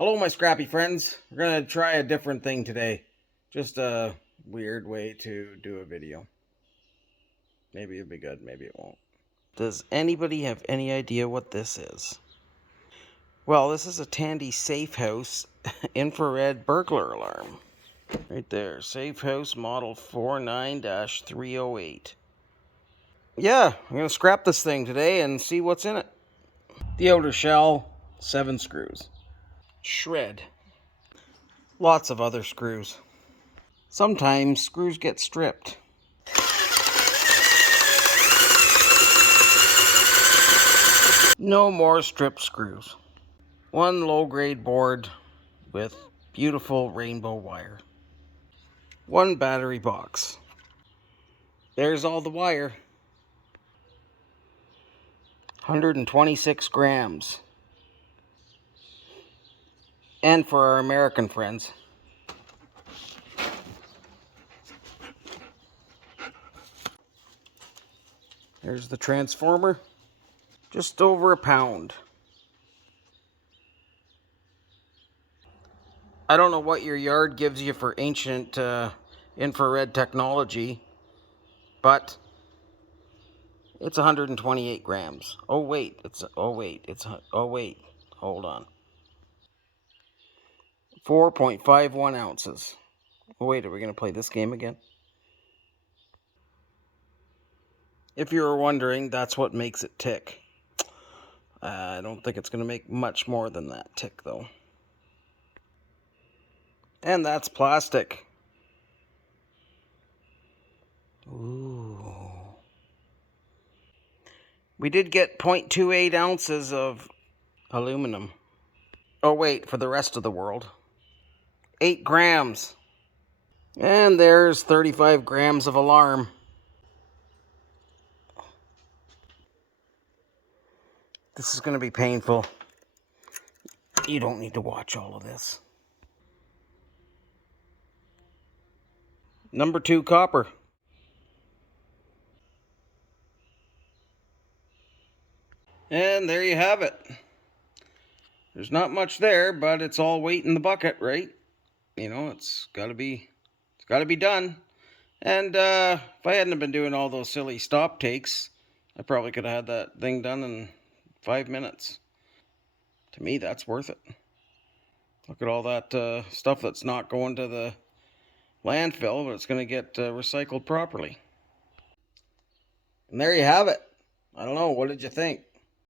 Hello, my scrappy friends. We're going to try a different thing today. Just a weird way to do a video. Maybe it'll be good, maybe it won't. Does anybody have any idea what this is? Well, this is a Tandy safe house infrared burglar alarm. Right there, safe house model 49-308. Yeah, I'm going to scrap this thing today and see what's in it. The outer shell, 7 screws. Shred. Lots of other screws. Sometimes screws get stripped. No more stripped screws. One low-grade board with beautiful rainbow wire. One battery box. There's all the wire. 126 grams. And for our American friends, there's the transformer. Just over a pound. I don't know what your yard gives you for ancient infrared technology, but it's 128 grams. Oh wait, hold on. 4.51 ounces. Oh wait, are we going to play this game again? If you were wondering, that's what makes it tick. I don't think it's going to make much more than that tick, though. And that's plastic. Ooh. We did get 0.28 ounces of aluminum. Oh wait, for the rest of the world. 8 grams. And there's 35 grams of alarm. This is going to be painful. You don't need to watch all of this. Number 2 copper. And there you have it. There's not much there, but it's all weight in the bucket, right? You know, it's got to be done. And if I hadn't been doing all those silly stop takes, I probably could have had that thing done in 5 minutes. To me, that's worth it. Look at all that stuff that's not going to the landfill, but it's going to get recycled properly. And there you have it. I don't know, what did you think?